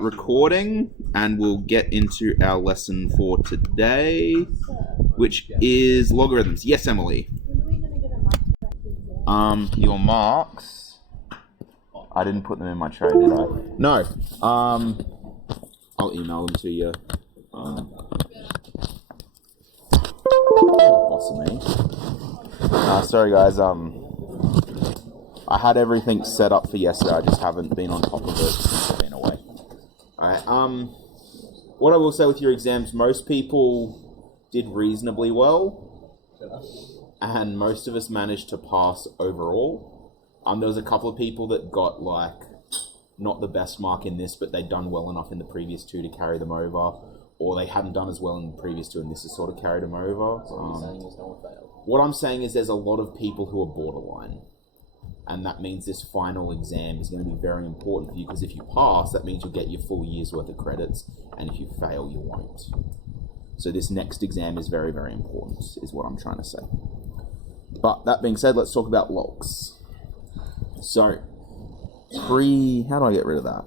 recording, and we'll get into our lesson for today, which is logarithms. Yes, Emily. Your marks. I didn't put them in my tray, did I? No. I'll email them to you. Boss of me. Sorry, guys. I had everything set up for yesterday. I just haven't been on top of it since I've been away. Alright, what I will say with your exams, most people did reasonably well, and most of us managed to pass overall. There was a couple of people that got, like, not the best mark in this, but they'd done well enough in the previous two to carry them over, or they hadn't done as well in the previous two, and this has sort of carried them over. What I'm saying is there's a lot of people who are borderline. And that means this final exam is going to be very important for you, because if you pass, that means you'll get your full year's worth of credits, and if you fail, you won't. So this next exam is very, very important, is what I'm trying to say. But that being said, let's talk about logs. So, how do I get rid of that?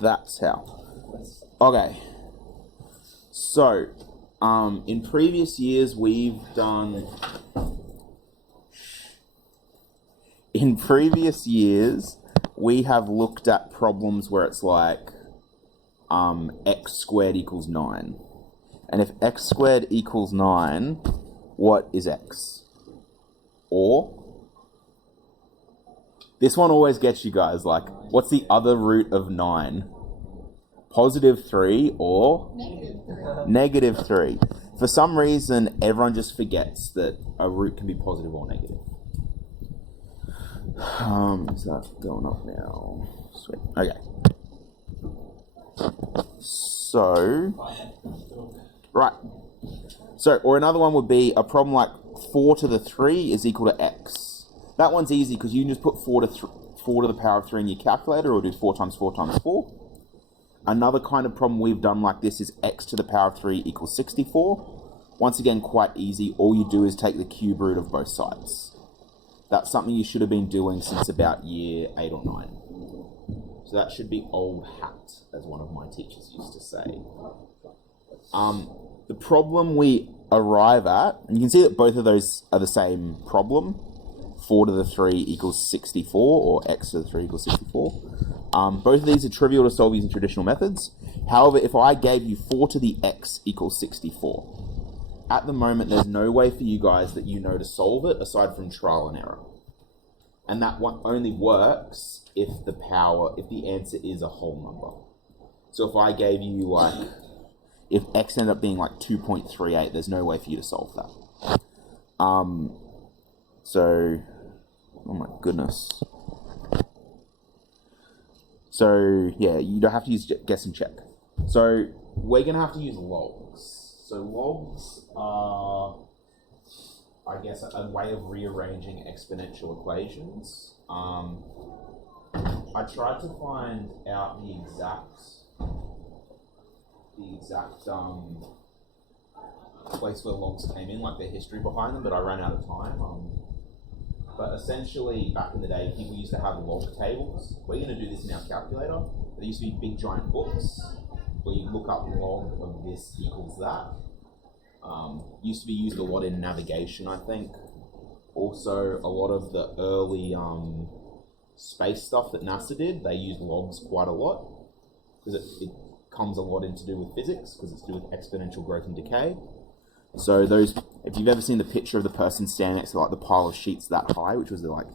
That's how. Okay. So, in previous years, we have looked at problems where it's like x squared equals 9. And if x squared equals 9, what is x? Or, this one always gets you guys, like, what's the other root of 9? Positive 3 or? Negative 3. For some reason, everyone just forgets that a root can be positive or negative. Is that going up now? Sweet. Okay. So, right. So, or another one would be a problem like 4 to the 3 is equal to x. That one's easy because you can just put 4 to the power of 3 in your calculator, or do 4 times 4 times 4. Another kind of problem we've done like this is x to the power of 3 equals 64. Once again, quite easy. All you do is take the cube root of both sides. That's something you should have been doing since about year 8 or 9. So that should be old hat, as one of my teachers used to say. The problem we arrive at, and you can see that both of those are the same problem. 4 to the 3 equals 64, or x to the 3 equals 64. Both of these are trivial to solve using traditional methods. However, if I gave you 4 to the x equals 64, at the moment there's no way for you guys that you know to solve it aside from trial and error. And that one only works if the answer is a whole number. So if I gave you like, if x ended up being like 2.38, there's no way for you to solve that. So, oh my goodness. So, yeah, you don't have to use guess and check. So, we're going to have to use logs. So, logs are, I guess, a way of rearranging exponential equations. I tried to find out the exact place where logs came in, like the history behind them, but I ran out of time. But essentially, back in the day, people used to have log tables. We're going to do this in our calculator. There used to be big giant books where you look up log of this equals that. Used to be used a lot in navigation, I think. Also, a lot of the early space stuff that NASA did, they used logs quite a lot, because it comes a lot into do with physics, because it's to do with exponential growth and decay. So if you've ever seen the picture of the person standing next to like the pile of sheets that high, which was the like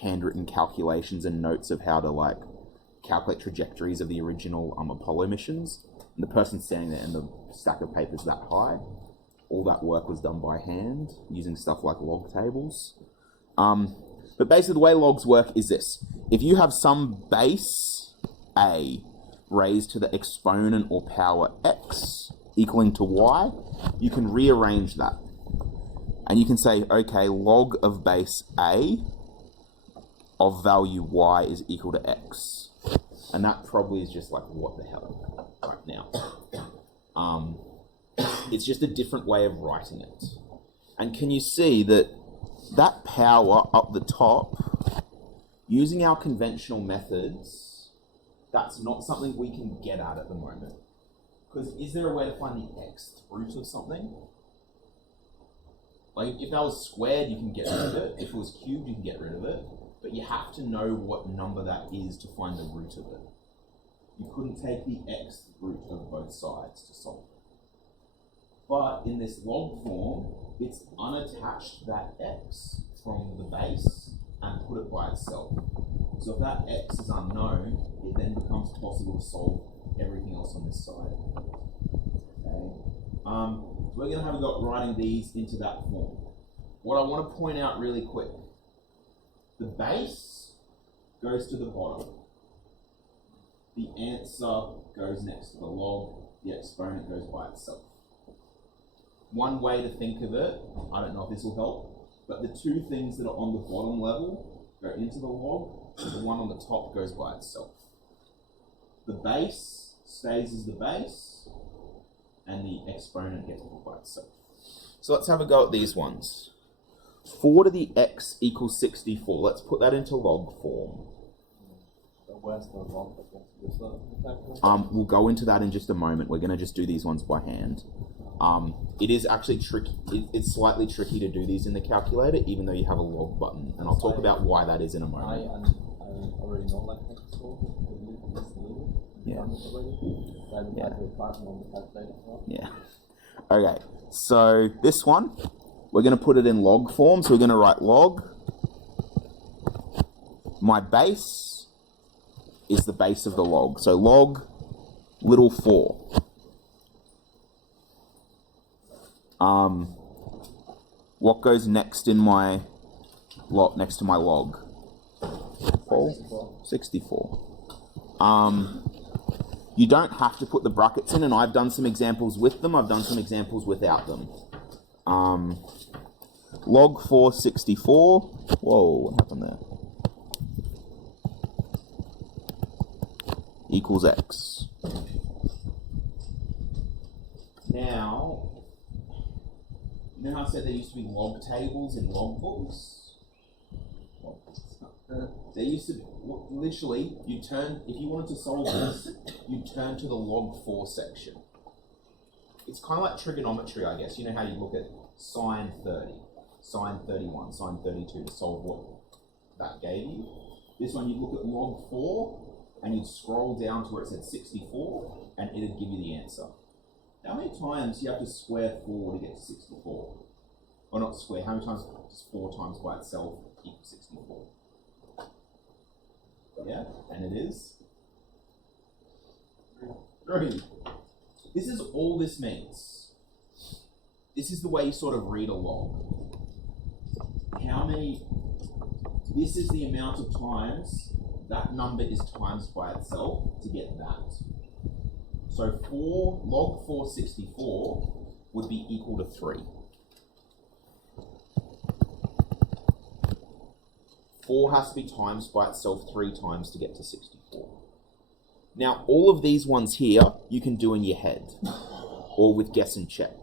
handwritten calculations and notes of how to like calculate trajectories of the original Apollo missions, and the person standing there and the stack of papers that high, all that work was done by hand using stuff like log tables. But basically the way logs work is this. If you have some base a raised to the exponent or power x equaling to y, you can rearrange that. And you can say, okay, log of base a of value y is equal to x. And that probably is just like, what the hell, right now. It's just a different way of writing it. And can you see that power up the top Using our conventional methods, that's not something we can get at the moment. Because is there a way to find the xth root of something? Like if that was squared, you can get rid of it. If it was cubed, you can get rid of it. But you have to know what number that is to find the root of it. You couldn't take the xth root of both sides to solve it. But in this log form, it's unattached that x from the base and put it by itself. So if that x is unknown, it then becomes possible to solve everything else on this side. Okay. So we're going to have a go at writing these into that form. What I want to point out really quick, the base goes to the bottom. The answer goes next to the log. The exponent goes by itself. One way to think of it, I don't know if this will help, but the two things that are on the bottom level go into the log, and the one on the top goes by itself. The base stays as the base, and the exponent gets put by itself. So let's have a go at these ones. 4 to the x equals 64. Let's put that into log form. Where's the log? We'll go into that in just a moment. We're going to just do these ones by hand. It is actually tricky. It's slightly tricky to do these in the calculator, even though you have a log button, and I'll talk about why that is in a moment. I already know like that, so yeah. Yeah. Okay. So this one, we're going to put it in log form. So we're going to write log. My base is the base of the log. So log little 4. What goes next in my next to my log? 64. You don't have to put the brackets in, and I've done some examples with them. I've done some examples without them. Log 4, 64. Whoa, what happened there? Equals x. Now, you know how I said there used to be log tables in log books? There used to be, literally, you turn, if you wanted to solve this, you turn to the log 4 section. It's kind of like trigonometry, I guess. You know how you look at sine 30, sine 31, sine 32 to solve what that gave you? This one, you'd look at log 4, and you'd scroll down to where it said 64, and it'd give you the answer. How many times do you have to square 4 to get to 64? Or not square, how many times does 4 times by itself equal 64? Yeah, and it is 3. This is all this means. This is the way you sort of read a log. How many, this is the amount of times that number is times by itself to get that. So log 464 would be equal to 3. 4 has to be times by itself 3 times to get to 64. Now, all of these ones here, you can do in your head, or with guess and check.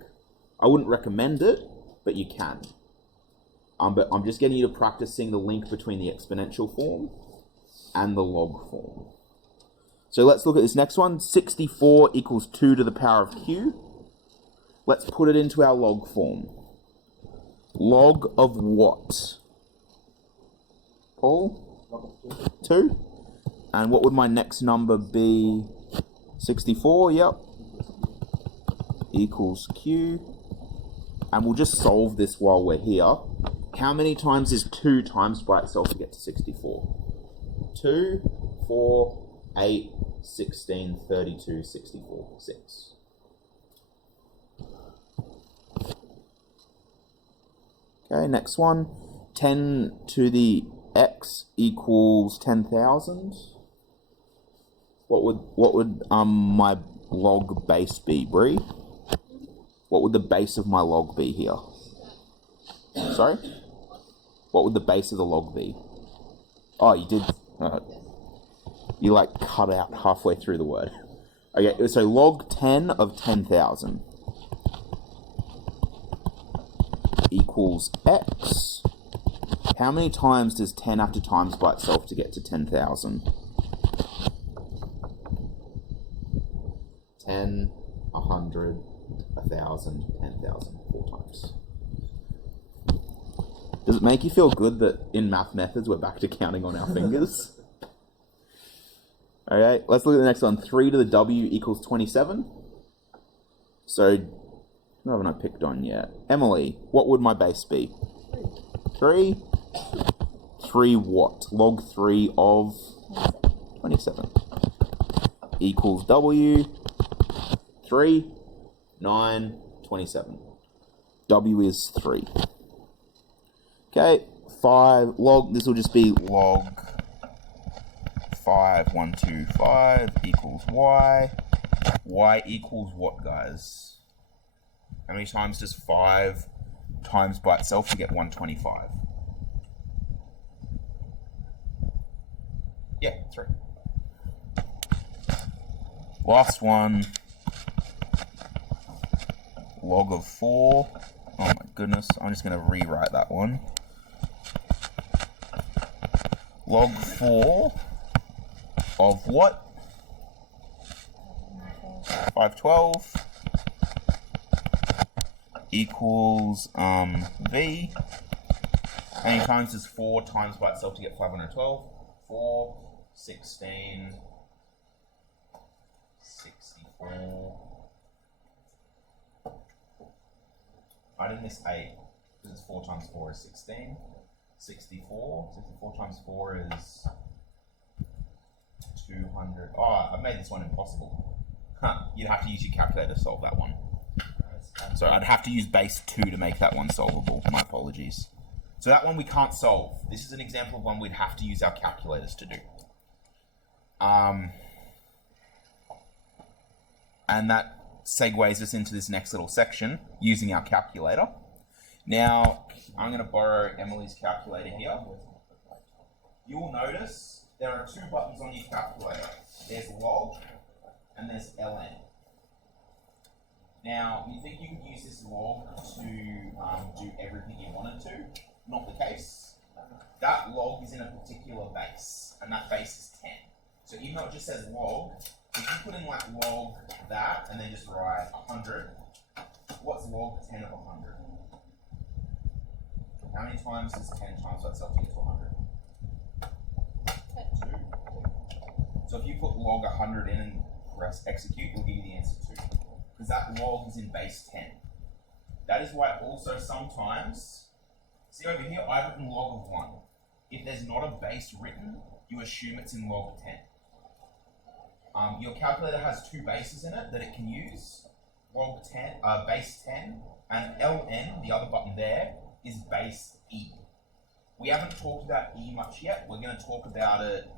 I wouldn't recommend it, but you can. But I'm just getting you to practice seeing the link between the exponential form and the log form. So let's look at this next one. 64 equals 2 to the power of q. Let's put it into our log form. Log of what? Paul? 2. And what would my next number be? 64, yep. Equals q. And we'll just solve this while we're here. How many times is 2 times by itself to get to 64? 2, 4, 8, 16, 32, 64, 6. Okay, next one. 10 to the x equals 10,000. What would my log base be, Bree? What would the base of my log be here? Sorry? What would the base of the log be? Oh, you did. You like cut out halfway through the word. Okay, so log 10 of 10,000 equals x. How many times does 10 have to times by itself to get to 10,000? 10, 100, 1,000, 10,000, 4 times. Does it make you feel good that in math methods we're back to counting on our fingers? Okay, let's look at the next one. 3 to the w equals 27. So, who haven't I picked on yet? Emily, what would my base be? 3? 3 what? Log 3 of 27. Equals w. 3, 9, 27. W is 3. Okay, 5, log, this will just be log 5, 1, 2, 5 equals y. Y equals what, guys? How many times does 5 times by itself to get 125? Yeah, 3. Last one. Log of 4. Oh my goodness, I'm just going to rewrite that one. Log 4 of what? 512 equals v. How many times does 4 times by itself to get 512? 4, 16, 64. I didn't miss 8 because 4 times 4 is 16. 64. 64 times 4 is 200. Oh, I've made this one impossible. Huh. You'd have to use your calculator to solve that one. So I'd have to use base 2 to make that one solvable. My apologies. So that one we can't solve. This is an example of one we'd have to use our calculators to do. And that segues us into this next little section, using our calculator. Now, I'm going to borrow Emily's calculator here. You will notice there are 2 buttons on your calculator. There's log and there's ln. Now, you think you could use this log to do everything you wanted to? Not the case. That log is in a particular base, and that base is 10. So even though it just says log, if you put in like log that, and then just write 100, what's log 10 of 100? How many times does 10 times by itself to get to 100? 2. So if you put log 100 in and press execute, it'll give you the answer 2. Because that log is in base 10. That is why also sometimes, see over here, I've written log of 1. If there's not a base written, you assume it's in log 10. Your calculator has 2 bases in it that it can use. Log 10, base 10, and ln, the other button there, is base e. We haven't talked about e much yet. We're going to talk about it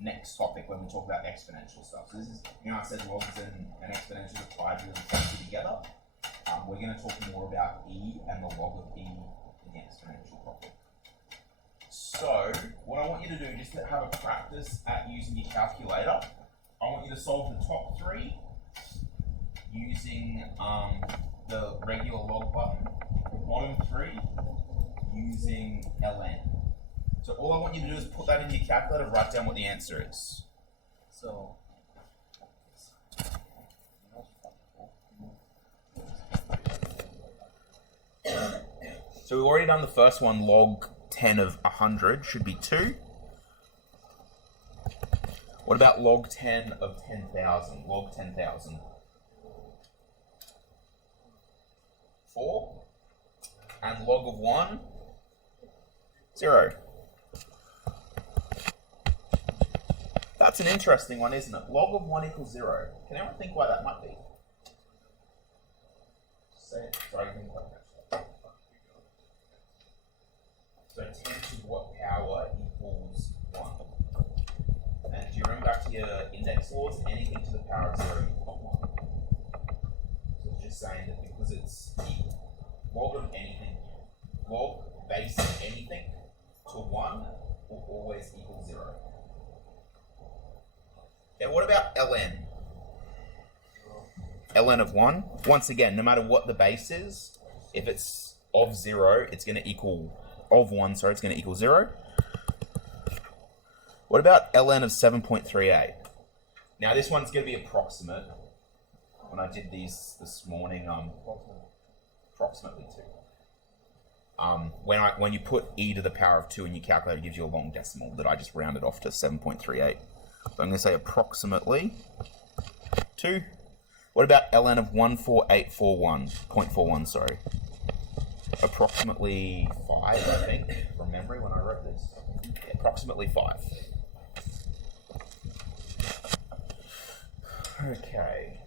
next topic when we talk about exponential stuff. So this is, you know, I said logs and exponentials are tied really closely together. We're going to talk more about e and the log of e in the exponential topic. So what I want you to do, just to have a practice at using your calculator, I want you to solve the top 3 using the regular log button, the bottom 3 using ln. So all I want you to do is put that in your calculator, write down what the answer is. So we've already done the first one, log 10 of 100 should be 2. What about log 10 of 10,000? Log 10,000. 4. And log of 1? 0. That's an interesting one, isn't it? Log of 1 equals 0. Can anyone think why that might be? Say it. Sorry, I didn't quite catch that. So 10 to what power equals 1? And do you remember back to your index laws? Anything to the power of 0 equals 1. So it's just saying that because it's equal, log of anything, log base of anything to 1 will always equal 0. Okay, what about ln? Ln of 1? Once again, no matter what the base is, if it's of 0, it's going to equal of 1, sorry, it's going to equal 0. What about ln of 7.38? Now this one's going to be approximate. When I did these this morning, approximately 2. When you put e to the power of 2 in your calculator, it gives you a long decimal that I just rounded off to 7.38. So I'm going to say approximately 2. What about ln of 14841.41, sorry. Approximately 5, I think, from memory when I wrote this. Yeah, approximately 5. Okay.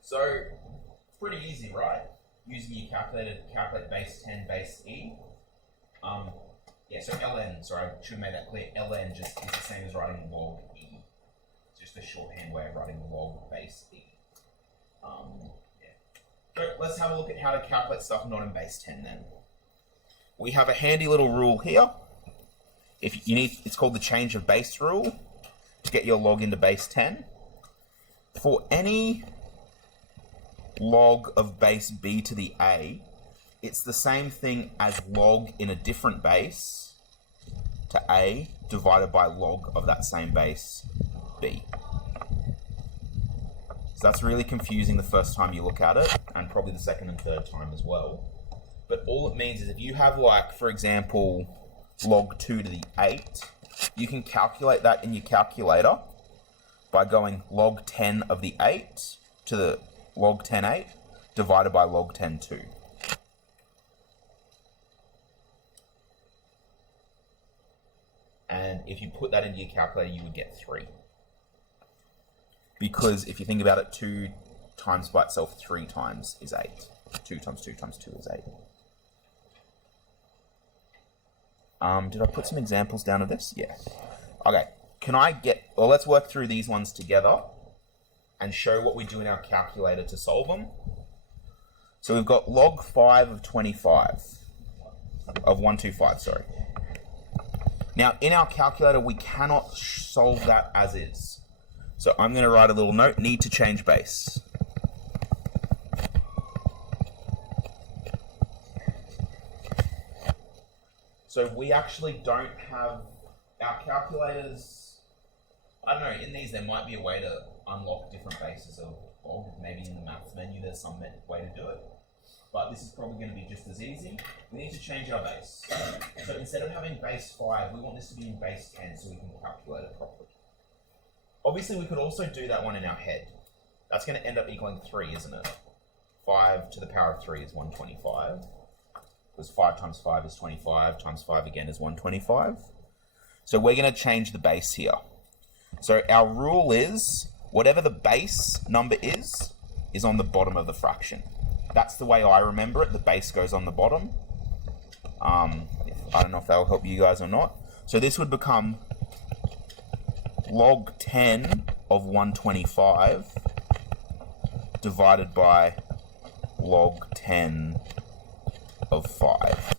So, it's pretty easy, right? Using your calculator to calculate base 10 base e. Yeah, so ln, sorry, I should have made that clear. Ln just is the same as writing log e. It's just a shorthand way of writing log base e. So let's have a look at how to calculate stuff not in base 10 then. We have a handy little rule here. If you need, it's called the change of base rule to get your log into base 10. For any log of base b to the a, it's the same thing as log in a different base to a divided by log of that same base b. So that's really confusing the first time you look at it, and probably the second and third time as well. But all it means is if you have, like, for example, log 2 to the 8, you can calculate that in your calculator by going log 10 of the 8 to the log 10 8 divided by log 10 2. And if you put that into your calculator, you would get 3. Because if you think about it, 2 times by itself 3 times is 8. 2 times 2 times 2 is 8. Did I put some examples down of this? Yes. Okay. Well, let's work through these ones together and show what we do in our calculator to solve them. So we've got log 5 of 25. Of 125, sorry. Now, in our calculator, we cannot solve that as is. So I'm going to write a little note, need to change base. So we actually don't have our calculators. I don't know, in these there might be a way to unlock different bases of log. Maybe in the maths menu there's some way to do it. But this is probably going to be just as easy. We need to change our base. So instead of having base 5, we want this to be in base 10 so we can calculate it properly. Obviously, we could also do that one in our head. That's going to end up equaling 3, isn't it? 5 to the power of 3 is 125. Because 5 times 5 is 25, times 5 again is 125. So we're going to change the base here. So our rule is, whatever the base number is on the bottom of the fraction. That's the way I remember it. The base goes on the bottom. I don't know if that will help you guys or not. So this would become log 10 of 125 divided by log 10 of 5.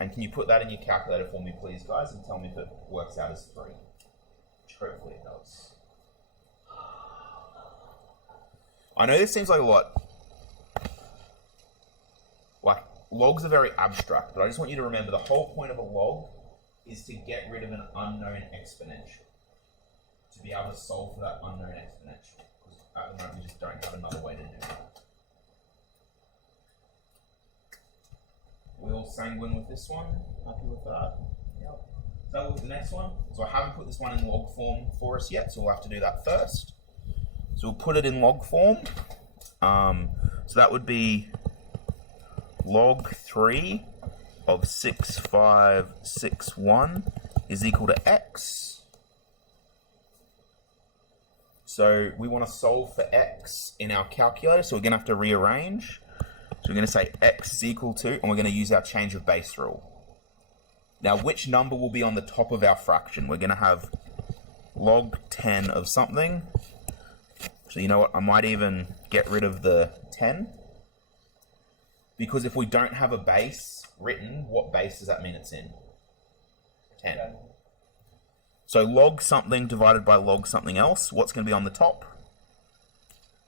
And can you put that in your calculator for me, please, guys, and tell me if it works out as 3? Which hopefully it does. I know this seems like a lot. Like, logs are very abstract, but I just want you to remember the whole point of a log is to get rid of an unknown exponential. To be able to solve for that unknown exponential. Because at the moment we just don't have another way to do that. We all sanguine with this one? Happy with that? Yep. So look at the next one. So I haven't put this one in log form for us yet, so we'll have to do that first. So we'll put it in log form. So that would be log 3 of 6561 is equal to x. So we want to solve for x in our calculator, so we're going to have to rearrange. So we're going to say x is equal to, and we're going to use our change of base rule. Now, which number will be on the top of our fraction? We're going to have log 10 of something. So you know what, I might even get rid of the 10. Because if we don't have a base written, what base does that mean it's in? 10. Okay. So log something divided by log something else, what's going to be on the top?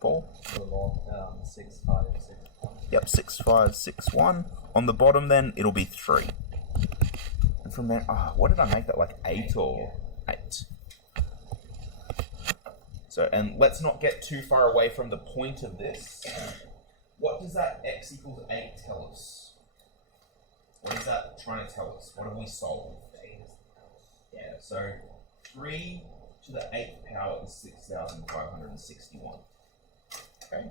Paul? So log 6, 5, 6, 1. Yep, 6561. On the bottom then, it'll be 3. And from there, what did I make that, like 8 or 8? So, and let's not get too far away from the point of this. What does that x equals 8 tell us? What is that trying to tell us? What have we solved? Yeah, so 3 to the 8th power is 6,561. Okay.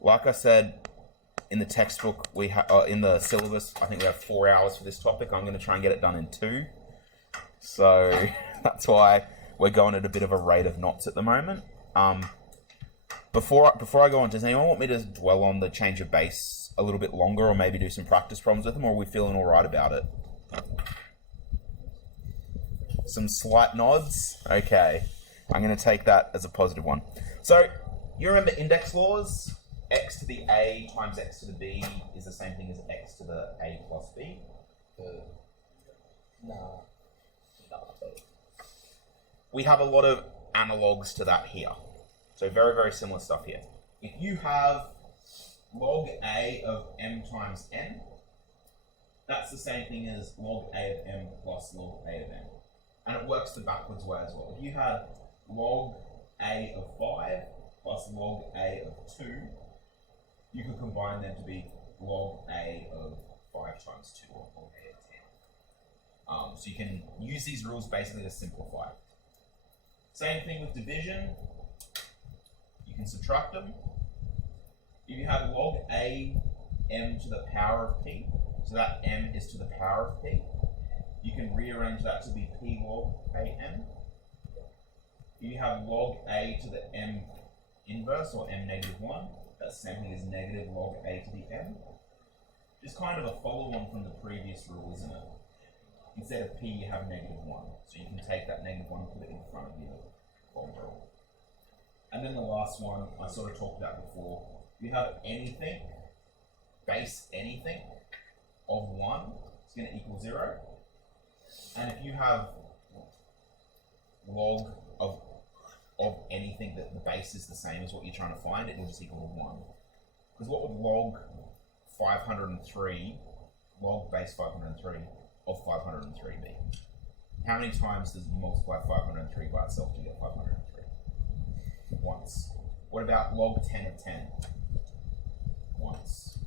Like I said, in the textbook, in the syllabus, I think we have 4 hours for this topic. I'm going to try and get it done in 2. So that's why we're going at a bit of a rate of knots at the moment. Before I go on, does anyone want me to dwell on the change of base a little bit longer, or maybe do some practice problems with them, or are we feeling all right about it? Some slight nods? Okay. I'm going to take that as a positive one. So, you remember index laws? X to the A times X to the B is the same thing as X to the A plus B? No. We have a lot of analogues to that here. So very, very similar stuff here. If you have log A of m times n, that's the same thing as log A of m plus log A of n. And it works the backwards way as well. If you had log A of 5 plus log A of 2, you could combine them to be log A of 5 times 2, or log A of 10. So you can use these rules basically to simplify. Same thing with division. You can subtract them. If you have log A m to the power of p, so that m is to the power of p, you can rearrange that to be p log am. If you have log a to the m inverse, or m negative 1, that's the same thing as negative log a to the m. Just kind of a follow-on from the previous rule, isn't it? Instead of p, you have negative 1. So you can take that negative 1 and put it in front of your bottom rule. And then the last one I sort of talked about before. If you have anything, base anything, of 1, it's going to equal 0. And if you have log of anything that the base is the same as what you're trying to find, it will just equal 1. Because what would log 503, log base 503 of 503 be? How many times does you multiply 503 by itself to get 503? Once. What about log 10 of 10? Once.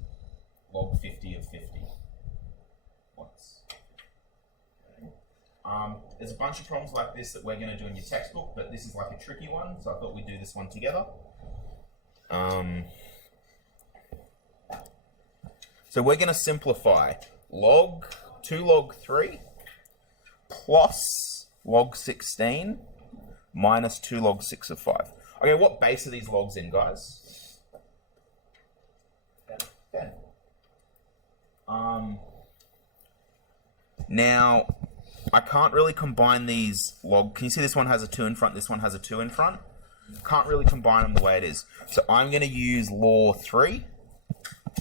Log 50 of 50? Once. There's a bunch of problems like this that we're going to do in your textbook, but this is like a tricky one, so I thought we'd do this one together. So we're going to simplify 2 log 3 plus log 16 minus 2 log 6 of 5. Okay, what base are these logs in, guys? 10. Now, I can't really combine these log. Can you see this one has a 2 in front, this one has a 2 in front? Can't really combine them the way it is. So I'm going to use law 3.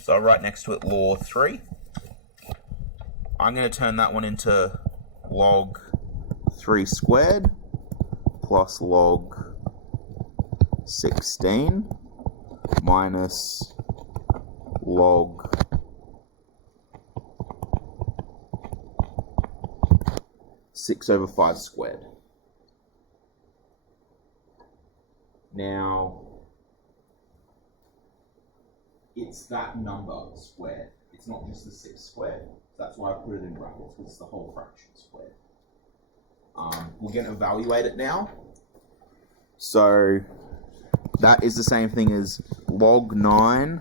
So right next to it, law 3. I'm going to turn that one into log 3 squared plus log 16 minus log 6 over 5 squared. Now, it's that number squared. It's not just the 6 squared. So that's why I put it in brackets, because it's the whole fraction squared. We're going to evaluate it now. So that is the same thing as log 9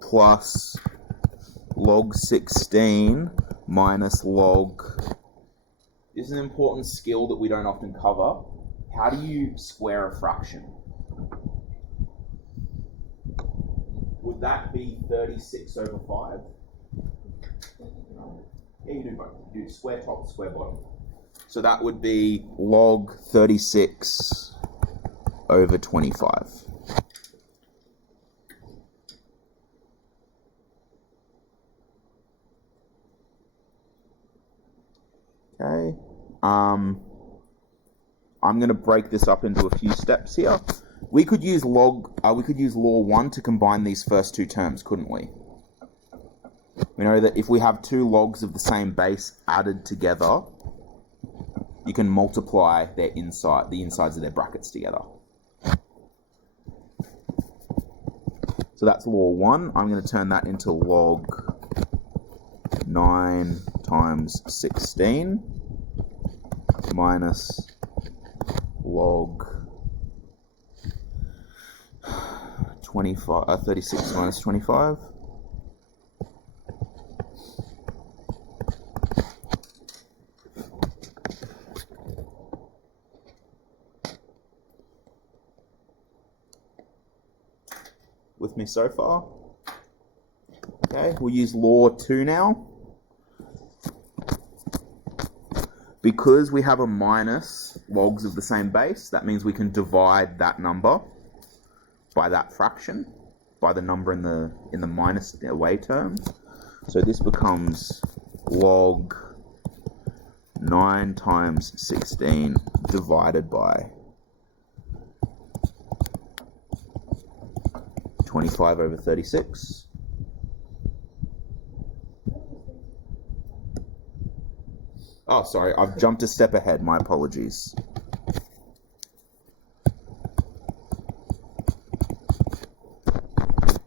plus log 16 minus log. This is an important skill that we don't often cover. How do you square a fraction? Would that be 36 over 5? Yeah, you do both. You do square top, square bottom. So that would be log 36 over 25. Okay. I'm going to break this up into a few steps here. We could use law 1 to combine these first two terms, couldn't we? We know that if we have two logs of the same base added together, you can multiply the insides of their brackets together. So that's law 1. I'm going to turn that into log 9 times 16 minus log 36 minus 25. With me so far? Okay, we'll use law 2 now. Because we have a minus logs of the same base, that means we can divide that number by that fraction, by the number in the minus away term. So this becomes log 9 times 16 divided by 25 over 36. Oh, sorry, I've jumped a step ahead. My apologies.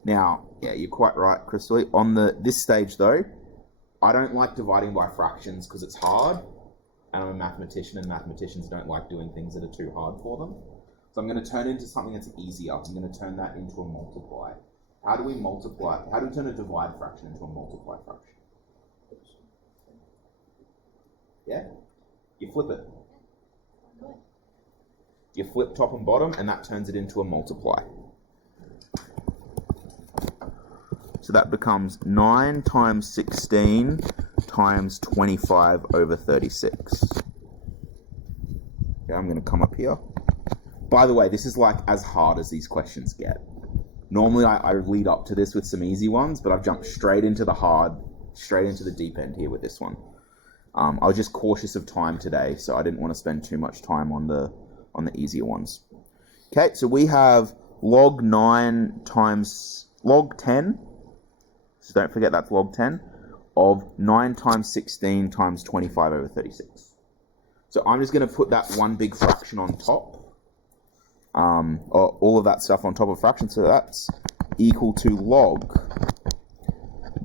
Now, yeah, you're quite right, Crystal. On this stage, though, I don't like dividing by fractions because it's hard, and I'm a mathematician, and mathematicians don't like doing things that are too hard for them. So I'm going to turn it into something that's easier. I'm going to turn that into a multiply. How do we multiply? How do we turn a divide fraction into a multiply fraction? Yeah? You flip it. You flip top and bottom, and that turns it into a multiply. So that becomes 9 times 16 times 25 over 36. Okay, I'm going to come up here. By the way, this is like as hard as these questions get. Normally I lead up to this with some easy ones, but I've jumped straight into the deep end here with this one. I was just cautious of time today, so I didn't want to spend too much time on the easier ones. Okay, so we have log 9 times log 10. So don't forget that's log 10 of 9 times 16 times 25 over 36. So I'm just going to put that one big fraction on top. Or all of that stuff on top of fractions. So that's equal to log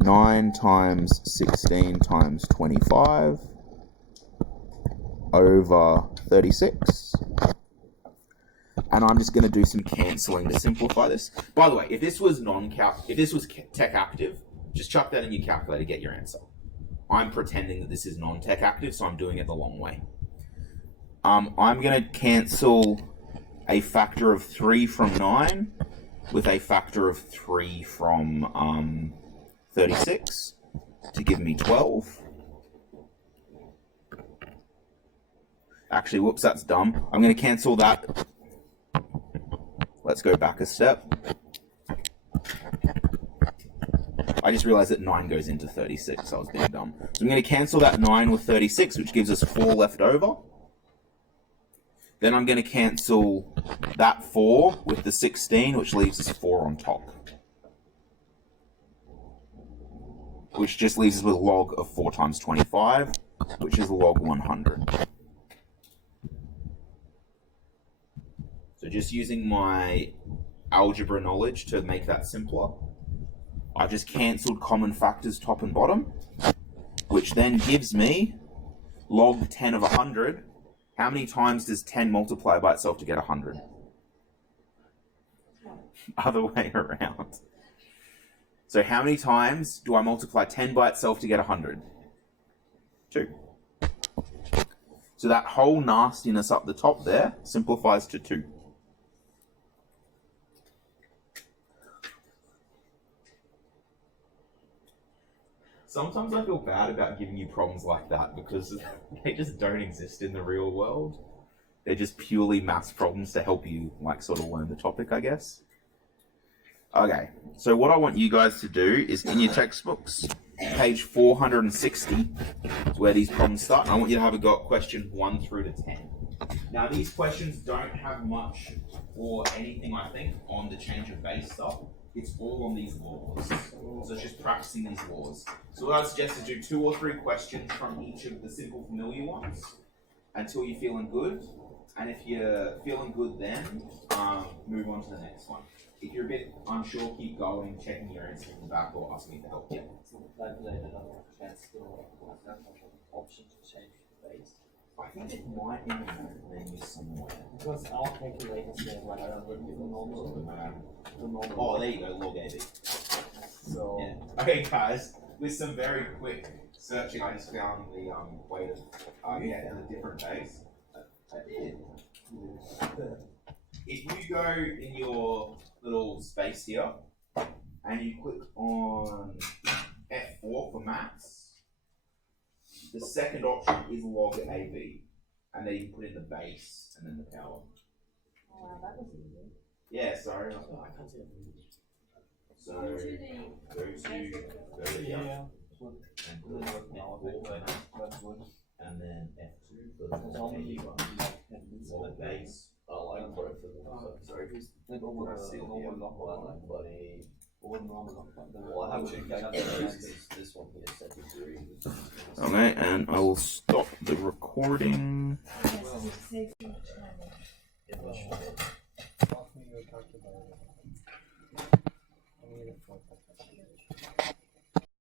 9 times 16 times 25 over 36. And I'm just going to do some cancelling to simplify this. By the way, if this was tech active, just chuck that in your calculator, get your answer. I'm pretending that this is non-tech active, so I'm doing it the long way. I'm going to cancel a factor of 3 from 9 with a factor of 3 from 36 to give me 12. Actually, whoops, that's dumb. I'm going to cancel that. Let's go back a step. I just realized that 9 goes into 36, so I was being dumb. So I'm going to cancel that 9 with 36, which gives us 4 left over. Then I'm going to cancel that 4 with the 16, which leaves us 4 on top. Which just leaves us with a log of 4 times 25, which is log 100. So just using my algebra knowledge to make that simpler, I've just cancelled common factors top and bottom, which then gives me log 10 of 100. How many times does 10 multiply by itself to get 100? Other way around. So how many times do I multiply 10 by itself to get 100? 2. So that whole nastiness up the top there simplifies to 2. Sometimes I feel bad about giving you problems like that because they just don't exist in the real world. They're just purely maths problems to help you sort of learn the topic, I guess. Okay, so what I want you guys to do is in your textbooks, page 460 is where these problems start. And I want you to have a go at question 1 through to 10. Now these questions don't have much or anything, I think, on the change of base stuff. It's all on these laws. So it's just practicing these laws. So what I suggest is do 2 or 3 questions from each of the simple familiar ones until you're feeling good. And if you're feeling good then, move on to the next one. If you're a bit unsure, keep going, checking your answers in the back or asking me to help you. Like later, chance to option to change the base. I think it might in the menu somewhere. Because our calculator says like the normal. Oh, there you go, log AB. So Yeah. Okay, guys, with some very quick searching, I just found the way to get a different base. I did. If you go in your little space here and you click on F4 for maths, the second option is log AB, and then you put in the base and then the power. Oh, wow, that was easy. Yeah, sorry. I can't see it. So go to Yeah. and put F4 for maths, That's good. and then F2 for Because the normally AB one. Log base. I like both of them. Sorry. Well, Well, I have to check out this one here set to 3. Okay, and I will stop the recording. Yes, it saves you time. Pass me your calculator. I need it for